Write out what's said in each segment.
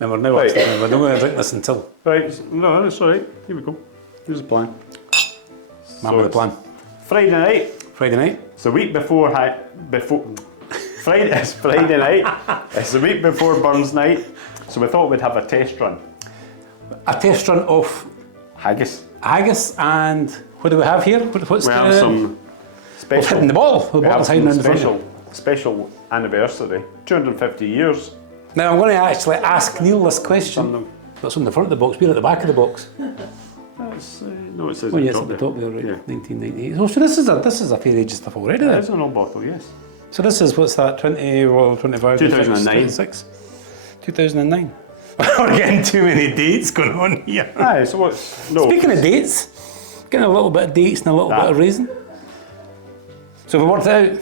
And we're now Right. upstairs, and we're not going to drink this until. Right, no, that's all right. Here we go. Here's the plan. Man with the plan. Friday night. Friday night. It's the week before Friday. It's Friday night. It's the week before Burns night. So we thought we'd have a test run. A test run of Haggis. haggis, and what do we have here? What's We the... have some We've special. hidden the bottle. The we have bottle's hiding some in the front. special anniversary. 250 years. Now I'm going to actually ask Neil this On question. them. That's on the front of the box. We're at the back of the box. That's, no, it says Oh on yes, top at the there. top there, right? Yeah. 1998. Oh, so this is a fair age of stuff already It then. is an old bottle, yes. So this is, what's that, 20, well, 25, 2009. 26? 2009. We're getting too many dates going on here. Aye, so what's... No. Speaking of dates, getting a little bit of dates and a little bit of reason. So we worked it out.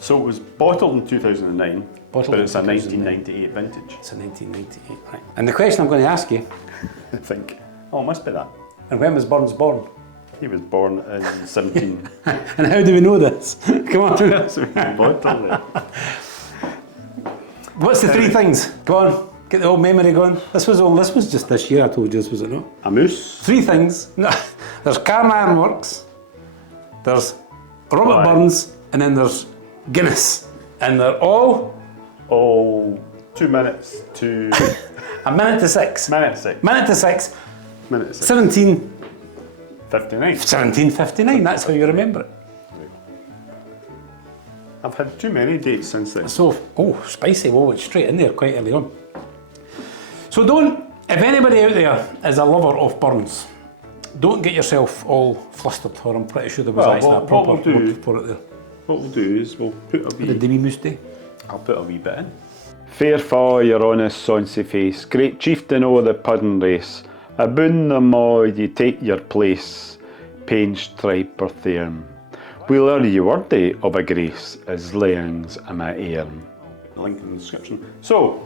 So it was bottled in 2009, Bottled but it's a in 1998 vintage, It's a 1998, right. And the question I'm going to ask you, I think. Oh, it must be that. and when was Burns born? He was born in 17... And how do we know this? Come on. That's a bottle there. What's the three things? Go on, get the old memory going. This was just this year, I told you this, was it not? A moose. Three things. No, there's Carman Works, there's Robert Aye. Burns, and then there's Guinness. And they're all Oh, 2 minutes to... a minute to six. minute 6. Minute to six, Minute 6. 1759. 59. That's how you remember it. I've had too many dates since then. So, oh, spicy. Whoa, it's straight in there quite early on. So if anybody out there is a lover of Burns, don't get yourself all flustered, or I'm pretty sure there was Well, actually what a proper we'll do- word for it there. What we'll do is we'll put a What did wee... the wee moose do? I'll put a wee bit in. Fair fa your honest sonsy face, great chieftain o' the puddin' race, aboon them all ye take your place, pain stripe or thirm. We'll are ye worthy of a grace as layings in my airm. Link in the description. So,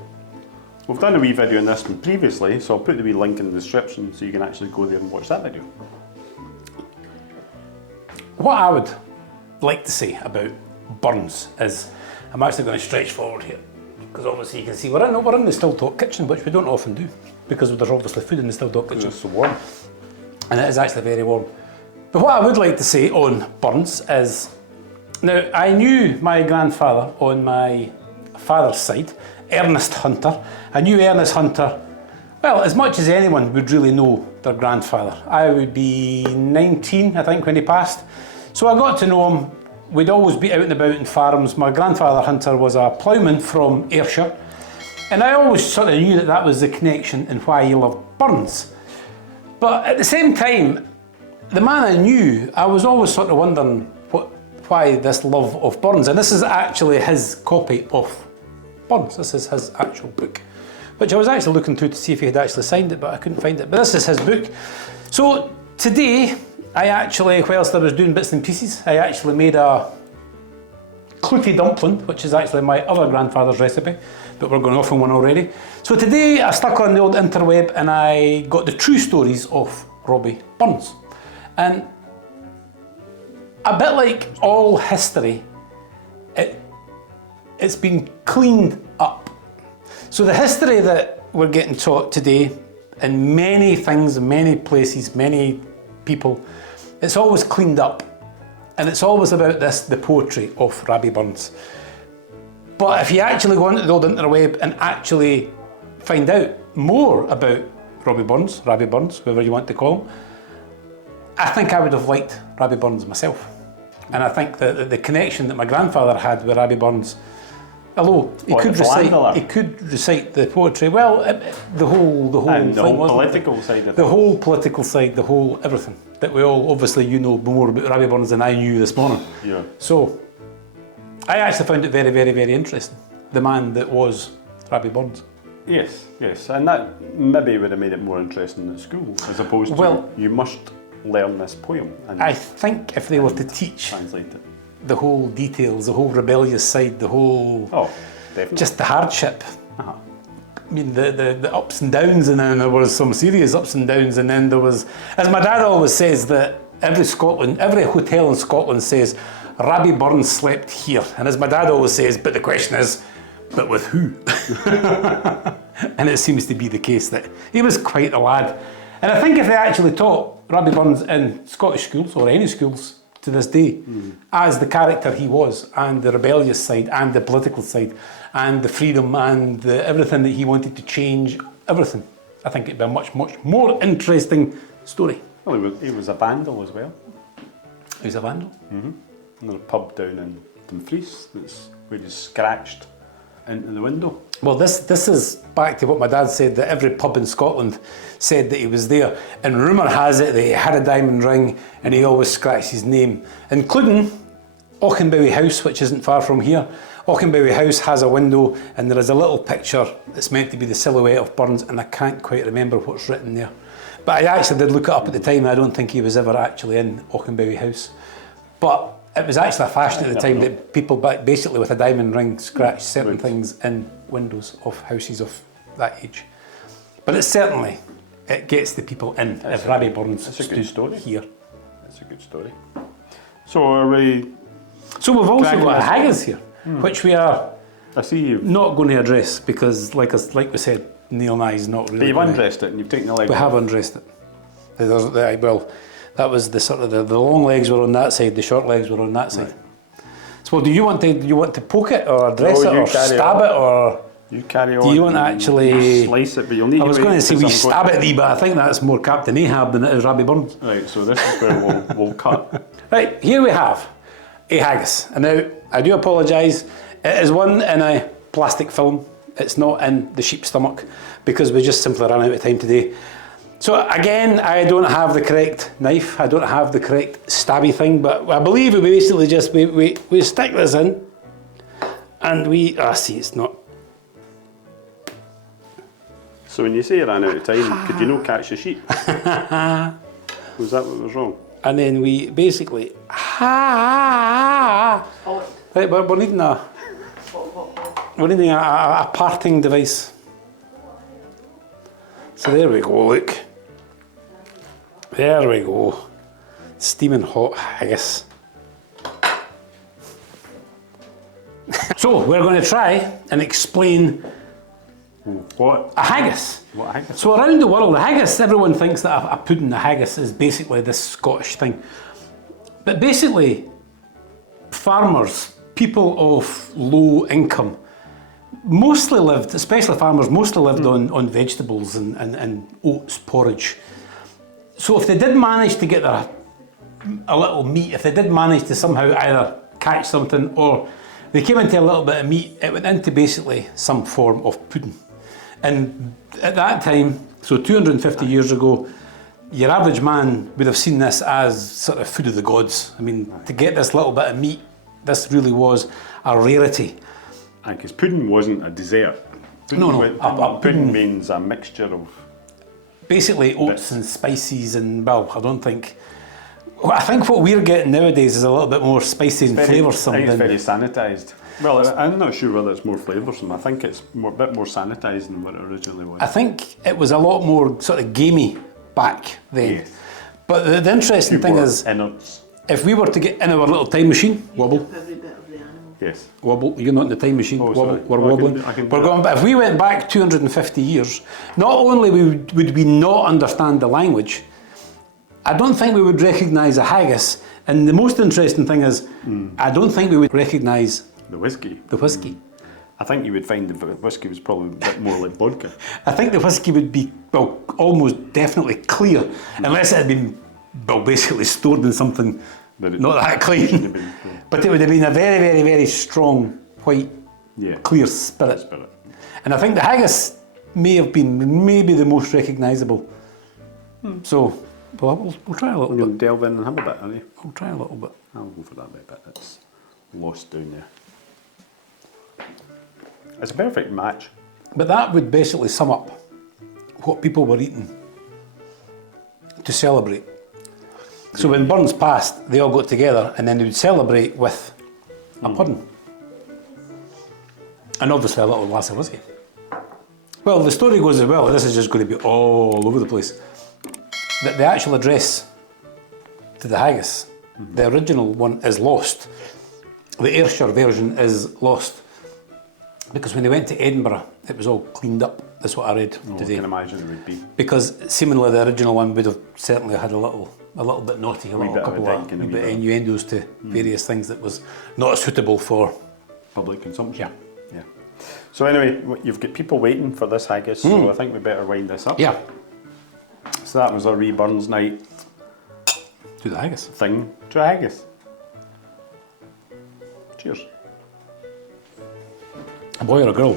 we've done a wee video on this one previously, so I'll put the wee link in the description so you can actually go there and watch that video. What I would like to say about Burns is, I'm actually going to stretch forward here, because obviously you can see we're in the Still Talk kitchen, which we don't often do, because there's obviously food in the Still Talk kitchen. It's so warm. And it is actually very warm. But what I would like to say on Burns is, now I knew my grandfather on my father's side, Ernest Hunter. I knew Ernest Hunter, well, as much as anyone would really know their grandfather. I would be 19, I think, when he passed. So I got to know him. We'd always be out and about in farms. My grandfather Hunter was a ploughman from Ayrshire. And I always sort of knew that was the connection and why he loved Burns. But at the same time, the man I knew, I was always sort of wondering why this love of Burns. And this is actually his copy of Burns. This is his actual book, which I was actually looking through to see if he had actually signed it, but I couldn't find it. But this is his book. So today, I actually, whilst I was doing bits and pieces, I actually made a clouty dumpling, which is actually my other grandfather's recipe, but we're going off on one already. So today I stuck on the old interweb and I got the true stories of Robbie Burns. And a bit like all history, it's been cleaned up. So the history that we're getting taught today in many things, many places, many people, it's always cleaned up. And it's always about the poetry of Robbie Burns. But if you actually go onto the old interweb and actually find out more about Robbie Burns, whoever you want to call him, I think I would have liked Robbie Burns myself. And I think that the connection that my grandfather had with Robbie Burns, although he could recite the poetry, well, the whole And the thing, whole wasn't it? political side of The it. whole political side, the whole everything. That we all, obviously you know more about Robbie Burns than I knew this morning. Yeah. So, I actually found it very, very, very interesting. The man that was Robbie Burns. Yes, and that maybe would have made it more interesting at school, as opposed to you must learn this poem and I think if they were to teach translate it. the whole details, the whole rebellious side, the whole, Oh, definitely. just the hardship. Uh-huh. I mean, the ups and downs, and then there was some serious ups and downs, and then there was, as my dad always says, that every hotel in Scotland says, Robbie Burns slept here. And as my dad always says, but the question is, but with who? And it seems to be the case that he was quite a lad. And I think if they actually taught Robbie Burns in Scottish schools, or any schools to this day, as the character he was, and the rebellious side, and the political side, and the freedom, and everything that he wanted to change, everything, I think it'd be a much, much more interesting story. Well, he was a vandal as well. He was a vandal. There's a pub down in Dumfries where he scratched into the window. Well, this is back to what my dad said, that every pub in Scotland said that he was there. And rumour has it that he had a diamond ring and he always scratched his name, including Auchenbowie House, which isn't far from here. Auchenbowie House has a window and there is a little picture that's meant to be the silhouette of Burns, and I can't quite remember what's written there. But I actually did look it up at the time, and I don't think he was ever actually in Auchenbowie House. But it was actually a fashion at the time that people basically with a diamond ring scratched certain things in windows of houses of that age. But it gets the people in. If Robbie Burns stood here. That's a good story. So are we... So we've also got a haggis here, which we are I see you've... not going to address because, like we said, Neil and I is not really... But you've undressed it and you've taken the leg We off. have undressed it. Well, that was the sort of the long legs were on that side, the short legs were on that side. Right. So, well, do you want to poke it or address it or stab it or? You carry on. Do you want to actually slice it? But you'll need. I was going to say we stab it thee, but I think that's more Captain Ahab than it is Robbie Burns. Right. So this is where we'll cut. Right. Here we have a haggis, and now I do apologise. It is one in a plastic film. It's not in the sheep's stomach because we just simply ran out of time today. So again, I don't have the correct knife, I don't have the correct stabby thing, but I believe we basically just, we stick this in and see it's not. So when you say you ran out of time, could you not catch the sheep? Was that what was wrong? And then we basically, right, we're needing a parting device. So there we go, look. There we go. Steaming hot haggis. So we're going to try and explain What? a haggis. What haggis? So around the world, a haggis, everyone thinks that a pudding, a haggis, is basically this Scottish thing. But basically, farmers, people of low income, mostly lived, especially farmers, mostly lived on vegetables and oats porridge. So if they did manage to get a little meat, if they did manage to somehow either catch something or they came into a little bit of meat, it went into basically some form of pudding. And at that time, so 250 years ago, your average man would have seen this as sort of food of the gods. I mean, to get this little bit of meat, this really was a rarity. And because pudding wasn't a dessert. Pudding means a mixture of... Basically oats and spices and, well, I think what we're getting nowadays is a little bit more spicy and flavoursome. I think it's very sanitised. Well, I'm not sure whether it's more flavoursome. I think it's a bit more sanitised than what it originally was. I think it was a lot more sort of gamey back then. Yes. But the interesting thing is, innards. If we were to get in our little time machine, wobble. Every bit of the animal. Yes. Wobble, you're not in the time machine, wobble, sorry. we're wobbling. We're going, but if we went back 250 years, not only would we not understand the language, I don't think we would recognise a haggis. And the most interesting thing is, I don't think we would recognise the whiskey. The whiskey. I think you would find the whiskey was probably a bit more like vodka. I think the whiskey would be, well, almost definitely clear, unless it had been, well, basically stored in something not that clean. But it would have been a very, very, very strong, white, clear spirit. And I think the haggis may have been maybe the most recognisable. So, well, we'll try a little bit. We'll delve in and have a bit, are you? We'll try a little bit. I'll go for that bit that's lost down there. It's a perfect match. But that would basically sum up what people were eating to celebrate. So when Burns passed, they all got together and then they would celebrate with a pudding. And obviously a little glass of whiskey. Well, the story goes as well, this is just going to be all over the place, that the actual address to the haggis, the original one is lost. The Ayrshire version is lost. Because when they went to Edinburgh, it was all cleaned up. That's what I read I today. can imagine it would be. Because seemingly the original one would have certainly had a little bit naughty, a Wee little bit of a couple dink and a of wee bit bit. innuendos to various things that was not suitable for. Public consumption. Yeah. Yeah. So anyway, you've got people waiting for this haggis, so I think we better wind this up. Yeah. So that was our wee Burns night Do the haggis. thing to haggis. Cheers. A boy or a girl?